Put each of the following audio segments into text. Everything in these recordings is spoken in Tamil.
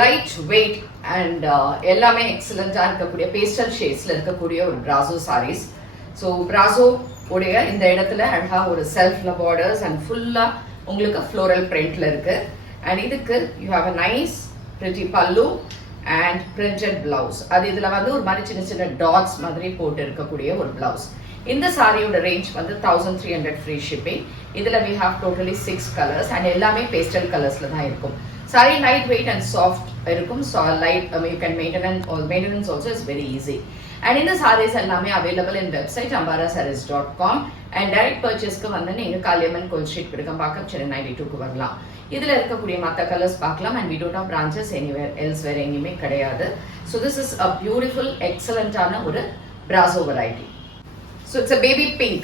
லைட் வெயிட் அண்ட் எல்லாமே எக்ஸலண்டா இருக்கக்கூடிய பேஸ்டல் ஷேட்ஸ்ல இருக்கக்கூடிய ஒரு பிராசோ சாரீஸ். ஸோ பிராசோ உடைய இந்த இடத்துல அழகா ஒரு செல்ஃப்ல பார்டர்ஸ் அண்ட் ஃபுல்லா உங்களுக்கு ஃப்ளோரல் பிரிண்ட்ல இருக்கு. அண்ட் இதுக்கு you have a nice pretty பல்லு அண்ட் பிரிண்டட் பிளவுஸ். அது இதுல வந்து ஒரு மாதிரி சின்ன சின்ன டாட்ஸ் மாதிரி போட்டு இருக்கக்கூடிய ஒரு பிளவுஸ். இந்த சாரியோட ரேஞ்ச் வந்து 1300 ஃப்ரீ ஷிப்பிங். இதுல we have totally 6 colours and எல்லாமே பேஸ்டல் கலர்ஸ்ல தான் இருக்கும். Sari light weight and soft இருக்கும். Light you can maintenance also is very easy. And இந்த சாரீஸ் எல்லாமே available in website ambarasarees.com and direct பர்ச்சேஸ்க்கு வந்து நீங்க காளியம்மன் கோயில் ஸ்ட்ரீட் விருகம்பாக்கம் சென்னை 92க்கு வரலாம். இதுல இருக்கக்கூடிய மற்ற கலர்ஸ் பார்க்கலாம். And we don't have branches anywhere else, வேற எங்கேயுமே கிடையாது. So this is a beautiful எக்ஸலண்டான ஒரு brasso variety. So it's a baby pink,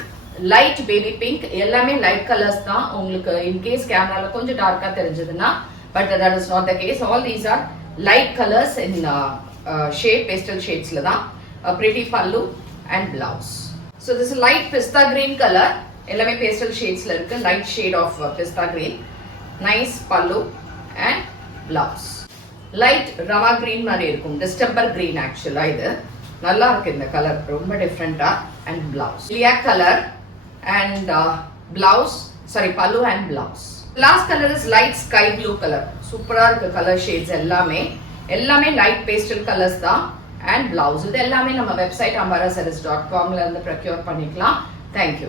light baby pink. எல்லாமே லைட் கலர்ஸ் தான். உங்களுக்கு இன்கேஸ் கேமரால கொஞ்சம் டார்க்கா தெரிஞ்சதுன்னா, but that is not the case. All these are light colors in shade, pastel shadesல தான். A pretty pallu and blouse. So this is light pista green color. எல்லாமே pastel shadesல இருக்கு. Light shade of pista green. Nice pallu and blouse. Light rama green மாதிரி இருக்கும். Distemper green actually இது. நல்லா இருக்கு இந்த கலர், ரொம்ப டிஃபரெண்டா. அண்ட் பிளவுஸ் லியாக் கலர் அண்ட் பிளவுஸ் சாரி பல்லு and blouse. Last colour is light sky blue colour. சூப்பரா இருக்கு கலர் ஷேட்ஸ் எல்லாமே லைட் பேஸ்டல் கலர்ஸ் தான். அண்ட் பிளவுஸ் இது எல்லாமே நம்ம வெப்சைட் ambarasarees.com ல இருந்து ப்ரொக்யூர் பண்ணிக்கலாம். தேங்க்யூ.